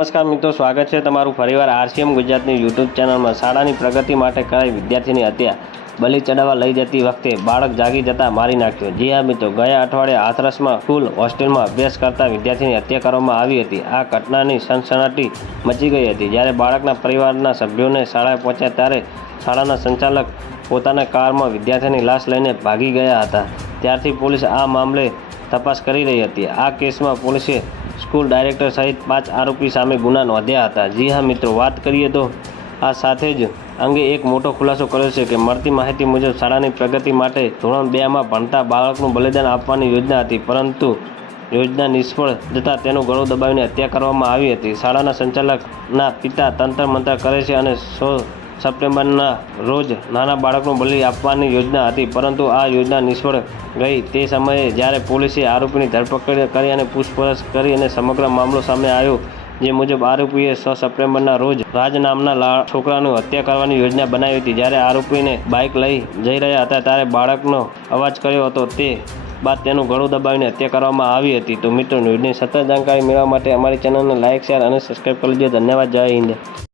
નમસ્કાર મિત્રો, સ્વાગત છે તમારું ફરીવાર આરસીએમ ગુજરાતની યુટ્યુબ ચેનલમાં। શાળાની પ્રગતિ માટે કરાઈ વિદ્યાર્થીની હત્યા, બલિ ચડાવવા લઈ જતી વખતે બાળક જાગી જતાં મારી નાખ્યો। જી હા મિત્રો, ગયા અઠવાડિયે હાથરસમાં સ્કૂલ હોસ્ટેલમાં અભ્યાસ કરતા વિદ્યાર્થીની હત્યા કરવામાં આવી હતી। આ ઘટનાની સનસનાટી મચી ગઈ હતી। જ્યારે બાળકના પરિવારના સભ્યોને શાળાએ પહોંચ્યા ત્યારે શાળાના સંચાલક પોતાના કારમાં વિદ્યાર્થીની લાશ લઈને ભાગી ગયા હતા। ત્યારથી પોલીસ આ મામલે તપાસ કરી રહી હતી। આ કેસમાં પોલીસે સ્કૂલ ડાયરેક્ટર સહિત 5 આરોપી સામે ગુના નોંધ્યા હતા। જી હા મિત્રો, વાત કરીએ તો આ સાથે જ અંગે એક મોટો ખુલાસો કર્યો છે કે મળતી માહિતી મુજબ શાળાની પ્રગતિ માટે ધોરણ 2માં ભણતા બાળકનું બલિદાન આપવાની યોજના હતી, પરંતુ યોજના નિષ્ફળ જતાં તેનું ગળું દબાવીને હત્યા કરવામાં આવી હતી। શાળાના સંચાલકના પિતા તંત્ર મંત્ર કરે છે અને 16 સપ્ટેમ્બરના રોજ નાના બાળકનું બલિ આપવાની યોજના હતી, પરંતુ આ યોજના નિષ્ફળ ગઈ। તે સમયે જ્યારે પોલીસે આરોપીની ધરપકડ કરી અને પૂછપરછ કરી અને સમગ્ર મામલો સામે આવ્યો, જે મુજબ આરોપીએ 6 સપ્ટેમ્બરના રોજ રાજ નામના છોકરાની હત્યા કરવાની યોજના બનાવી હતી। જ્યારે આરોપીને બાઇક લઈ જઈ રહ્યા હતા ત્યારે બાળકનો અવાજ કર્યો હતો, તે બાદ તેનું ગળું દબાવીને હત્યા કરવામાં આવી હતી। તો મિત્રો, ન્યૂઝની સતત જાણકારી મેળવવા માટે અમારી ચેનલને લાઇક, શેર અને સબસ્ક્રાઈબ કરી લેજો। ધન્યવાદ। જય હિન્દ।